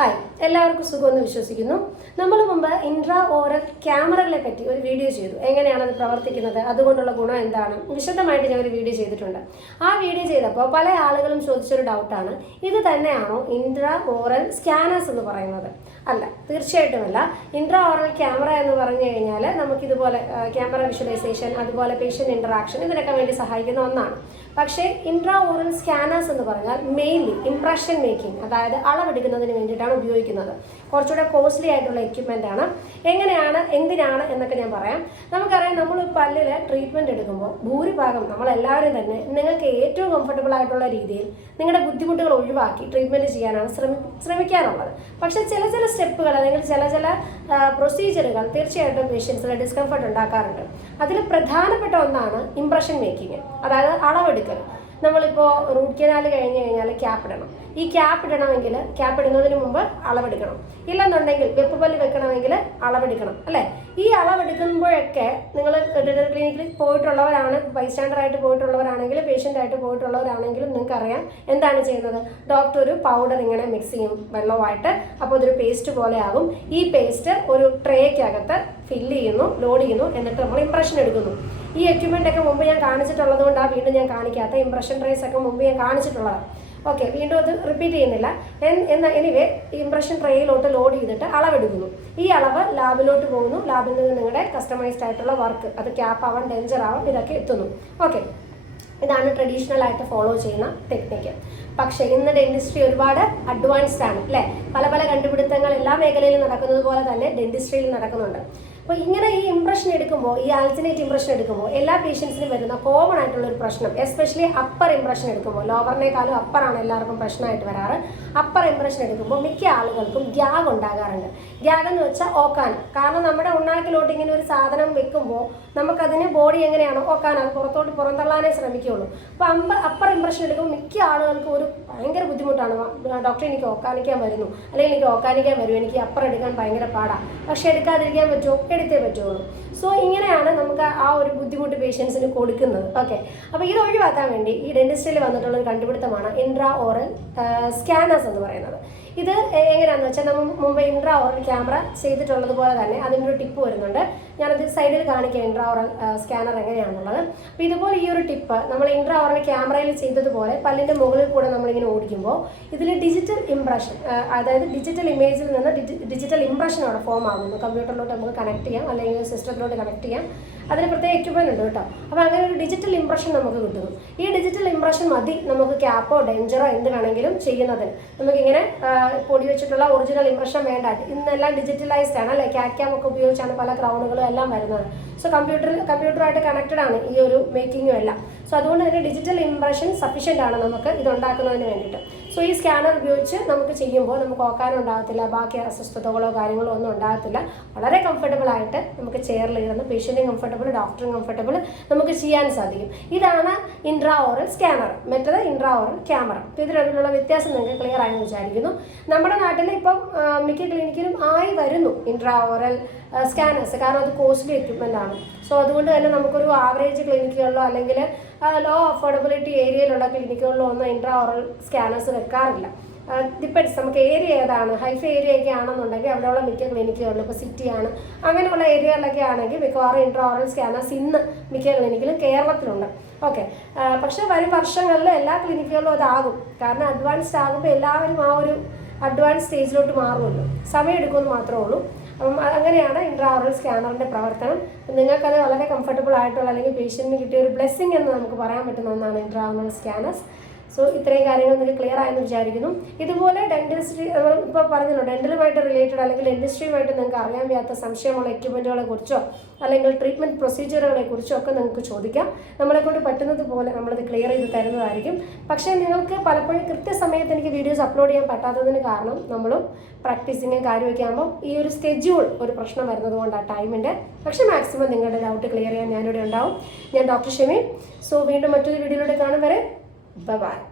Hi, എല്ലാവർക്കും സുഖമെന്ന് വിശ്വസിക്കുന്നു. നമ്മൾ മുമ്പ് ഇൻട്രാ ഓറൽ ക്യാമറകളെ പറ്റി ഒരു വീഡിയോ ചെയ്തു. എങ്ങനെയാണ് അത് പ്രവർത്തിക്കുന്നത്, അതുകൊണ്ടുള്ള ഗുണം എന്താണ്, വിശദമായിട്ട് ഞാൻ ഒരു വീഡിയോ ചെയ്തിട്ടുണ്ട്. ആ വീഡിയോ ചെയ്തപ്പോൾ പല ആളുകളും ചോദിച്ചൊരു ഡൗട്ടാണ്, ഇത് തന്നെയാണോ ഇൻട്രാ ഓറൽ സ്കാനേഴ്സ് എന്ന് പറയുന്നത്? അല്ല, തീർച്ചയായിട്ടുമല്ല. ഇൻട്രാ ഓറൽ ക്യാമറ എന്ന് പറഞ്ഞു കഴിഞ്ഞാൽ നമുക്കിതുപോലെ ക്യാമറ വിഷ്വലൈസേഷൻ, അതുപോലെ പേഷ്യൻ്റ് ഇൻട്രാക്ഷൻ, ഇതിനൊക്കെ വേണ്ടി സഹായിക്കുന്ന ഒന്നാണ്. പക്ഷേ ഇൻട്രാ ഓറൽ സ്കാനേഴ്സ് എന്ന് പറഞ്ഞാൽ മെയിൻലി ഇംപ്രഷൻ മേക്കിംഗ്, അതായത് അളവെടുക്കുന്നതിന് വേണ്ടിയിട്ടാണ് ഉപയോഗിക്കുന്നത്. കുറച്ചുകൂടെ കോസ്റ്റ്ലി ആയിട്ടുള്ള എക്യുപ്മെൻ്റ് ആണ്. എങ്ങനെയാണ്, എന്തിനാണ് എന്നൊക്കെ ഞാൻ പറയാം. നമുക്കറിയാം, നമ്മൾ പല്ലിൽ ട്രീറ്റ്മെൻറ്റ് എടുക്കുമ്പോൾ ഭൂരിഭാഗം നമ്മളെല്ലാവരും തന്നെ നിങ്ങൾക്ക് ഏറ്റവും കംഫർട്ടബിൾ ആയിട്ടുള്ള രീതിയിൽ നിങ്ങളുടെ ബുദ്ധിമുട്ടുകൾ ഒഴിവാക്കി ട്രീറ്റ്മെൻറ്റ് ചെയ്യാനാണ് ശ്രമിക്കാറുള്ളത്. പക്ഷേ ചില സ്റ്റെപ്പുകൾ അല്ലെങ്കിൽ ചില പ്രൊസീജിയറുകൾ തീർച്ചയായിട്ടും പേഷ്യൻസിന് ഡിസ്കംഫർട്ട് ഉണ്ടാക്കാറുണ്ട്. അതിൽ പ്രധാനപ്പെട്ട ഒന്നാണ് ഇംപ്രഷൻ മേക്കിങ്, അതായത് അളവെടുക്കൽ. നമ്മളിപ്പോൾ റൂട്ട് കനാൽ കഴിഞ്ഞ് കഴിഞ്ഞാൽ ക്യാപ്പ് ഇടണം. ഈ ക്യാപ്പ് ഇടണമെങ്കിൽ ക്യാപ്പ് ഇടുന്നതിന് മുമ്പ് അളവെടുക്കണം. ഇല്ലെന്നുണ്ടെങ്കിൽ വെപ്പ് പല്ല് വെക്കണമെങ്കിൽ അളവെടുക്കണം, അല്ലേ? ഈ അളവെടുക്കുമ്പോഴൊക്കെ നിങ്ങൾ ഡെന്റൽ ക്ലിനിക്കിൽ പോയിട്ടുള്ളവരാണ്, ബൈസ്റ്റാൻഡറായിട്ട് പോയിട്ടുള്ളവരാണെങ്കിലും പേഷ്യൻ്റായിട്ട് പോയിട്ടുള്ളവരാണെങ്കിലും നിങ്ങൾക്കറിയാം എന്താണ് ചെയ്യുന്നത്. ഡോക്ടർ ഒരു പൗഡർ ഇങ്ങനെ മിക്സ് ചെയ്യും വെള്ളമായിട്ട്. അപ്പോൾ അതൊരു പേസ്റ്റ് പോലെ ആകും. ഈ പേസ്റ്റ് ഒരു ട്രേക്കകത്ത് ഫില്ല് ചെയ്യുന്നു, ലോഡ് ചെയ്യുന്നു, എന്നിട്ട് നമ്മൾ ഇംപ്രഷൻ എടുക്കുന്നു. ഈ എക്യുപ്മെൻ്റ് ഒക്കെ മുമ്പ് ഞാൻ കാണിച്ചിട്ടുള്ളത് കൊണ്ടാണ് വീണ്ടും ഞാൻ കാണിക്കാത്ത. ഇംപ്രഷൻ ട്രേസ് ഒക്കെ മുമ്പ് ഞാൻ കാണിച്ചിട്ടുള്ളതാണ്. ഓക്കെ, വീണ്ടും അത് റിപ്പീറ്റ് ചെയ്യുന്നില്ല. എനിവേ, ഇംപ്രഷൻ ട്രേയിലോട്ട് ലോഡ് ചെയ്തിട്ട് അളവെടുക്കുന്നു. ഈ അളവ് ലാബിലോട്ട് പോകുന്നു. ലാബിൽ നിന്ന് നിങ്ങളുടെ കസ്റ്റമൈസ്ഡ് ആയിട്ടുള്ള വർക്ക്, അത് ക്യാപ്പ് ആവാം, ഡെഞ്ചർ ആവാം, ഇതൊക്കെ എത്തുന്നു. ഓക്കെ, ഇതാണ് ട്രഡീഷണൽ ആയിട്ട് ഫോളോ ചെയ്യുന്ന ടെക്നിക്ക്. പക്ഷേ ഇന്ന് ഡെന്റിസ്ട്രി ഒരുപാട് അഡ്വാൻസ്ഡ് ആണ്, അല്ലേ? പല കണ്ടുപിടുത്തങ്ങൾ എല്ലാ മേഖലയിലും നടക്കുന്നത് പോലെ തന്നെ ഡെന്റിസ്ട്രിയിൽ നടക്കുന്നുണ്ട്. അപ്പോൾ ഇങ്ങനെ ഈ ഇംപ്രഷൻ എടുക്കുമ്പോൾ, ഈ ആൾട്ടർനേറ്റ് ഇംപ്രഷൻ എടുക്കുമ്പോൾ എല്ലാ പേഷ്യൻസിനും വരുന്ന കോമൺ ആയിട്ടുള്ളൊരു പ്രശ്നം, എസ്പെഷ്യലി അപ്പർ ഇംപ്രഷൻ എടുക്കുമ്പോൾ, ലോവറിനേക്കാളും അപ്പറാണ് എല്ലാവർക്കും പ്രശ്നമായിട്ട് വരാറ്. അപ്പർ ഇംപ്രഷൻ എടുക്കുമ്പോൾ മിക്ക ആളുകൾക്കും ഗ്യാഗ് ഉണ്ടാകാറുണ്ട്. ഗ്യാഗ് എന്ന് വെച്ചാൽ ഓക്കാൻ. കാരണം നമ്മുടെ ഉണ്ണാക്കിലോട്ട് ഇങ്ങനെ ഒരു സാധനം വെക്കുമ്പോൾ നമുക്കതിന് ബോഡി എങ്ങനെയാണോ ഓക്കാൻ, അത് പുറന്തള്ളാനേ ശ്രമിക്കുകയുള്ളൂ. അപ്പോൾ അപ്പർ ഇംപ്രഷൻ എടുക്കുമ്പോൾ മിക്ക ആളുകൾക്കും ഒരു ഭയങ്കര ബുദ്ധിമുട്ടാണ്. ഡോക്ടർ, എനിക്ക് ഓക്കാനിക്കാൻ വരുന്നു, അല്ലെങ്കിൽ എനിക്ക് ഓക്കാനിക്കാൻ വരും, എനിക്ക് അപ്പർ എടുക്കാൻ ഭയങ്കര പാടാണ്. പക്ഷെ എടുക്കാതിരിക്കാൻ പറ്റുമോ? എടുത്തേ പറ്റുള്ളൂ. സോ ഇങ്ങനെയാണ് നമുക്ക് ആ ഒരു ബുദ്ധിമുട്ട് പേഷ്യൻസിന് കൊടുക്കുന്നത്. ഓക്കെ, അപ്പോൾ ഇത് ഒഴിവാക്കാൻ വേണ്ടി ഈ ഡെന്റിസ്ട്രിയിൽ വന്നിട്ടുള്ള ഒരു കണ്ടുപിടുത്തമാണ് ഇൻട്രാ ഓറൽ സ്കാനേഴ്സ് എന്ന് പറയുന്നത്. ഇത് എങ്ങനെയാണെന്ന് വെച്ചാൽ, നമ്മൾ മുമ്പ് ഇൻട്രാ ഓറൽ ക്യാമറ ചെയ്തിട്ടുള്ളത് പോലെ തന്നെ അതിൻ്റെ ഒരു ടിപ്പ് വരുന്നുണ്ട്. ഞാനത് സൈഡിൽ കാണിക്കാം ഇൻട്രാ ഓറൽ സ്കാനർ എങ്ങനെയാണുള്ളത്. അപ്പോൾ ഇതുപോലെ ഈ ഒരു ടിപ്പ് നമ്മൾ ഇൻട്രാ ഓറൽ ക്യാമറയിൽ ചെയ്തതുപോലെ പല്ലിൻ്റെ മുകളിൽ കൂടെ നമ്മളിങ്ങനെ ഓടിക്കുമ്പോൾ ഇതിൽ ഡിജിറ്റൽ ഇംപ്രഷൻ, അതായത് ഡിജിറ്റൽ ഇമേജിൽ നിന്ന് ഡിജിറ്റൽ ഇംപ്രഷൻ അവിടെ ഫോം ആകുന്നു. കമ്പ്യൂട്ടറിലോട്ട് നമുക്ക് കണക്ട് ചെയ്യാം, അല്ലെങ്കിൽ സിസ്റ്റത്തിലോട്ട് കണക്ട് ചെയ്യാം. അതിന് പ്രത്യേക എക്യുപ്മെൻ്റ് ഉണ്ട് കേട്ടോ. അപ്പോൾ അങ്ങനെ ഒരു ഡിജിറ്റൽ ഇംപ്രഷൻ നമുക്ക് കിട്ടുന്നു. ഈ ഡിജിറ്റൽ ഇംപ്രഷൻ മതി നമുക്ക് ക്യാപ്പോ ഡെഞ്ചറോ എന്ത് വേണമെങ്കിലും ചെയ്യുന്നതിന്. നമുക്കിങ്ങനെ പൊടി വെച്ചിട്ടുള്ള ഒറിജിനൽ ഇംപ്രഷൻ വേണ്ട. ഇന്നെല്ലാം ഡിജിറ്റലൈസ്ഡ് ആണ്, അല്ലേ? ക്യാം ഒക്കെ ഉപയോഗിച്ചാണ് പല ക്രൗണുകളും എല്ലാം വരുന്നത്. സോ കമ്പ്യൂട്ടറായിട്ട് കണക്റ്റഡ് ആണ് ഈ ഒരു മേക്കിങ്ങും എല്ലാം. സോ അതുകൊണ്ട് തന്നെ ഡിജിറ്റൽ ഇംപ്രഷൻ സഫീഷ്യൻ്റ് ആണ് നമുക്ക് ഇതുണ്ടാക്കുന്നതിന് വേണ്ടിയിട്ട്. സോ ഈ സ്കാനർ ഉപയോഗിച്ച് നമുക്ക് ചെയ്യുമ്പോൾ നമുക്ക് ഓക്കാനും ഉണ്ടാകത്തില്ല, ബാക്കി അസ്വസ്ഥതകളോ കാര്യങ്ങളോ ഒന്നും ഉണ്ടാകത്തില്ല. വളരെ കംഫർട്ടബിൾ ആയിട്ട് നമുക്ക് ചെയറിൽ ഇരുന്ന് പേഷ്യൻറ്റും കംഫർട്ടബിൾ, ഡോക്ടറും കംഫർട്ടബിൾ നമുക്ക് ചെയ്യാൻ സാധിക്കും. ഇതാണ് ഇൻട്രാ ഓറൽ സ്കാനർ, മറ്റേത് ഇൻട്രാ ഓറൽ ക്യാമറ. ഇത് രണ്ടിലുള്ള വ്യത്യാസം നിങ്ങൾക്ക് ക്ലിയർ ആയെന്ന് വിചാരിക്കുന്നു. നമ്മുടെ നാട്ടിൽ ഇപ്പം മിക്ക ക്ലിനിക്കിലും ആയി വരുന്നു ഇൻട്രാ ഓറൽ സ്കാനേഴ്സ്. കാരണം അത് കോസ്റ്റ്ലി എക്യുപ്മെൻ്റ് ആണ്. സോ അതുകൊണ്ട് തന്നെ നമുക്കൊരു ആവറേജ് ക്ലിനിക്കുകളിലോ അല്ലെങ്കിൽ ലോ അഫോർഡബിലിറ്റി ഏരിയയിലുള്ള ക്ലിനിക്കുകളിലോ ഒന്നും ഇൻട്രാ ഓറൽ സ്കാനേഴ്സ് വെക്കാറില്ല. ഡിപ്പെൻഡ്സ്, നമുക്ക് ഏരിയ ഏതാണ്. ഹൈഫൈ ഏരിയ ഒക്കെ ആണെന്നുണ്ടെങ്കിൽ അവിടെയുള്ള മിക്ക ക്ലിനിക്കുകളിലും, ഇപ്പോൾ സിറ്റിയാണ് അങ്ങനെയുള്ള ഏരിയകളിലൊക്കെ ആണെങ്കിൽ മിക്കവാറും ഇൻട്രാ ഓറൽ സ്കാനേഴ്സ് ഇന്ന് മിക്ക ക്ലിനിക്കിലും കേരളത്തിലുണ്ട്. ഓക്കെ, പക്ഷേ വരും വർഷങ്ങളിൽ എല്ലാ ക്ലിനിക്കുകളിലും അതാകും. കാരണം അഡ്വാൻസ്ഡ് ആകുമ്പോൾ എല്ലാവരും ആ ഒരു അഡ്വാൻസ് സ്റ്റേജിലോട്ട് മാറുമല്ലോ. സമയം എടുക്കുമെന്ന് മാത്രമേ ഉള്ളൂ. അപ്പം അങ്ങനെയാണ് ഇൻട്രാ ഓറൽ സ്കാനറിൻ്റെ പ്രവർത്തനം. നിങ്ങൾക്കത് വളരെ കംഫർട്ടബിൾ ആയിട്ടുള്ള, അല്ലെങ്കിൽ പേഷ്യൻറ്റിന് കിട്ടിയ ഒരു ബ്ലെസ്സിങ് എന്ന് നമുക്ക് പറയാൻ പറ്റുന്ന ഒന്നാണ് ഇൻട്രാ ഓറൽ സ്കാനേഴ്സ്. സോ ഇത്രയും കാര്യങ്ങൾ നിങ്ങൾക്ക് ക്ലിയർ ആയെന്ന് വിചാരിക്കുന്നു. ഇതുപോലെ ഡെന്റിസ്ട്രി, ഇപ്പോൾ പറഞ്ഞല്ലോ, ഡെന്റലുമായിട്ട് റിലേറ്റഡ് അല്ലെങ്കിൽ ഡെന്റിസ്ട്രിയുമായിട്ട് നിങ്ങൾക്ക് അറിയാൻ വയ്യാത്ത സംശയമുള്ള എക്യുപ്മെൻറ്റുകളെ കുറിച്ചോ അല്ലെങ്കിൽ ട്രീറ്റ്മെൻറ്റ് പ്രൊസീജിയറുകളെ കുറിച്ചോ ഒക്കെ നിങ്ങൾക്ക് ചോദിക്കാം. നമ്മളെക്കൊണ്ട് പറ്റുന്നത് പോലെ നമ്മളത് ക്ലിയർ ചെയ്ത് തരുന്നതായിരിക്കും. പക്ഷേ നിങ്ങൾക്ക് പലപ്പോഴും കൃത്യസമയത്ത് എനിക്ക് വീഡിയോസ് അപ്ലോഡ് ചെയ്യാൻ പറ്റാത്തതിന് കാരണം നമ്മളും പ്രാക്ടീസിങ്ങും കാര്യമൊക്കെ ആകുമ്പോൾ ഈ ഒരു സ്കെഡ്യൂൾ ഒരു പ്രശ്നം വരുന്നത് കൊണ്ടാണ് ടൈമിൻ്റെ. പക്ഷേ മാക്സിമം നിങ്ങളുടെ ഡൗട്ട് ക്ലിയർ ചെയ്യാൻ ഞാനിവിടെ ഉണ്ടാവും. ഞാൻ ഡോക്ടർ ഷെമി. സോ വീണ്ടും മറ്റൊരു വീഡിയോയിലൂടെ കാണും വരെ. Bye-bye.